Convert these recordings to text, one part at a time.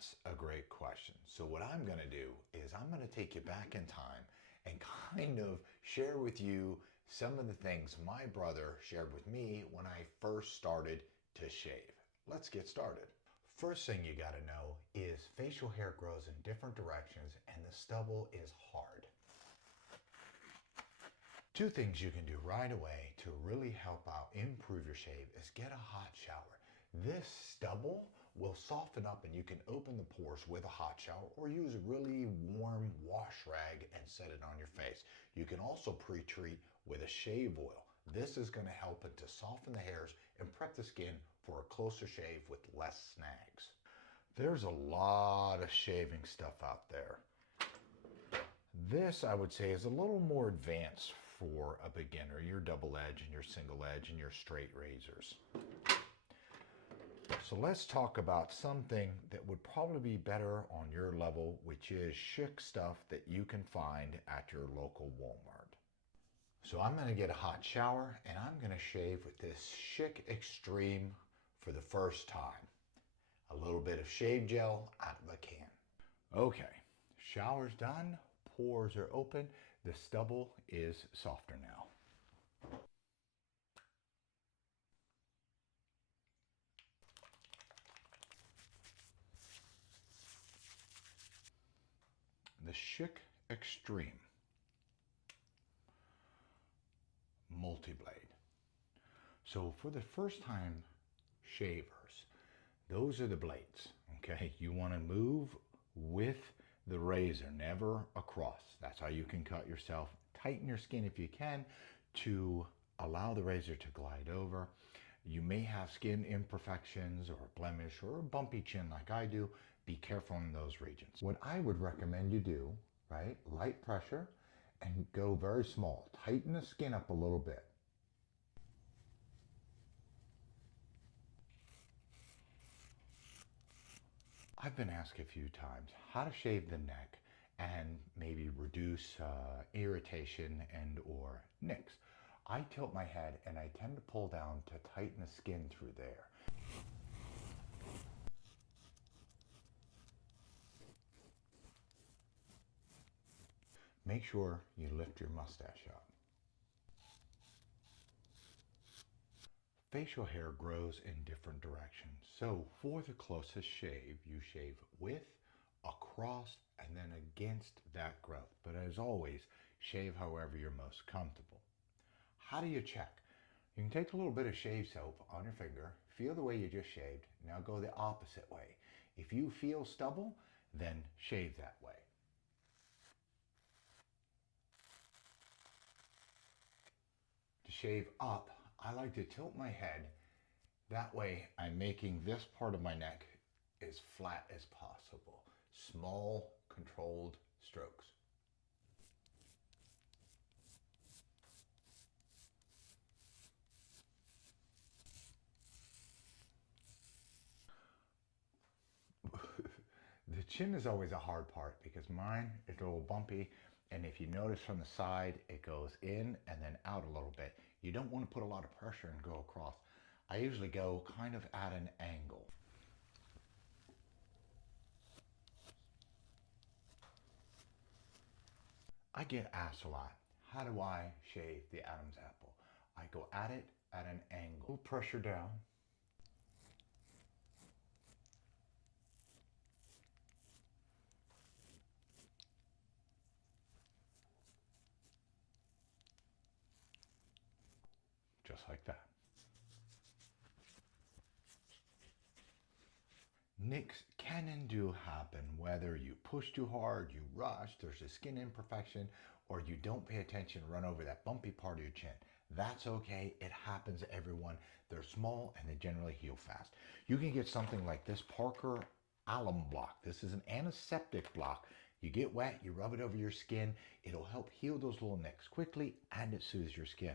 That's a great question. So what I'm going to do is I'm going to take you back in time and kind of share with you some of the things my brother shared with me when I first started to shave. Let's get started. First thing you got to know is facial hair grows in different directions and the stubble is hard. Two things you can do right away to really help out improve your shave is get a hot shower. This stubble will soften up and you can open the pores with a hot shower or use a really warm wash rag and set it on your face. You can also pre-treat with a shave oil. This is going to help it to soften the hairs and prep the skin for a closer shave with less snags. There's a lot of shaving stuff out there. This, I would say, is a little more advanced for a beginner, your double edge and your single edge and your straight razors. So let's talk about something that would probably be better on your level, which is chic stuff that you can find at your local Walmart. So I'm going to get a hot shower and I'm going to shave with this Chic Extreme for the first time. A little bit of shave gel out of a can. Okay, shower's done, pores are open, the stubble is softer now. The Chic Extreme multi-blade. So for the first time shavers, those are the blades, okay? You want to move with the razor, never across. That's how you can cut yourself. Tighten your skin if you can to allow the razor to glide over. You may have skin imperfections or blemish or a bumpy chin like I do. Be careful in those regions. What I would recommend you do, right? Light pressure and go very small. Tighten the skin up a little bit. I've been asked a few times how to shave the neck and maybe reduce irritation and or nicks. I tilt my head and I tend to pull down to tighten the skin through there. Make sure you lift your mustache up. Facial hair grows in different directions. So for the closest shave, you shave with, across, and then against that growth. But as always, shave however you're most comfortable. How do you check? You can take a little bit of shave soap on your finger, feel the way you just shaved, now go the opposite way. If you feel stubble, then shave that way. To shave up, I like to tilt my head. That way I'm making this part of my neck as flat as possible. Small, controlled strokes. The chin is always a hard part because mine is a little bumpy, and if you notice from the side it goes in and then out a little bit. You don't want to put a lot of pressure and go across. I usually go kind of at an angle. I get asked a lot, how do I shave the Adam's apple? I go at it at an angle. Pull pressure down. Just like that. Nicks can and do happen whether you push too hard, you rush, there's a skin imperfection, or you don't pay attention, run over that bumpy part of your chin. That's okay, it happens to everyone. They're small and they generally heal fast. You can get something like this Parker alum block. This is an antiseptic block. You get wet, you rub it over your skin, it'll help heal those little nicks quickly and it soothes your skin.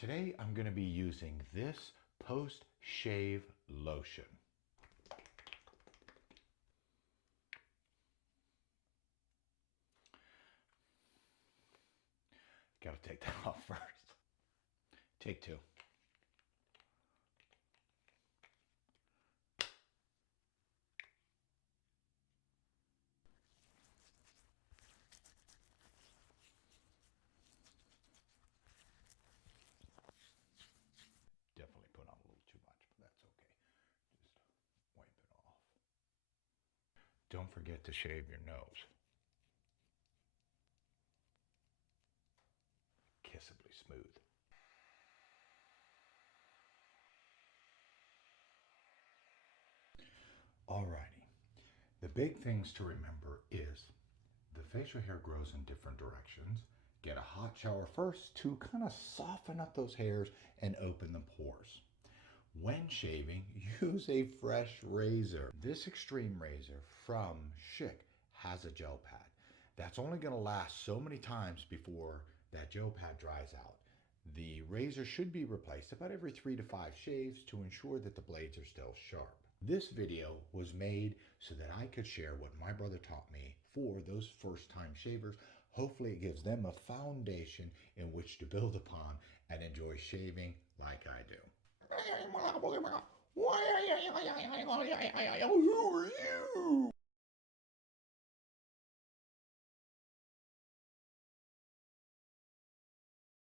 Today I'm going to be using this post-shave lotion. Got to take that off first. Take two. don't forget to shave your nose. Kissably smooth. Alrighty. The big things to remember is the facial hair grows in different directions. Get a hot shower first to kind of soften up those hairs and open the pores. When shaving, use a fresh razor. This extreme razor from Schick has a gel pad. That's only going to last so many times before that gel pad dries out. The razor should be replaced about every 3 to 5 shaves to ensure that the blades are still sharp. This video was made so that I could share what my brother taught me for those first-time shavers. Hopefully it gives them a foundation in which to build upon and enjoy shaving like I do. Who are you?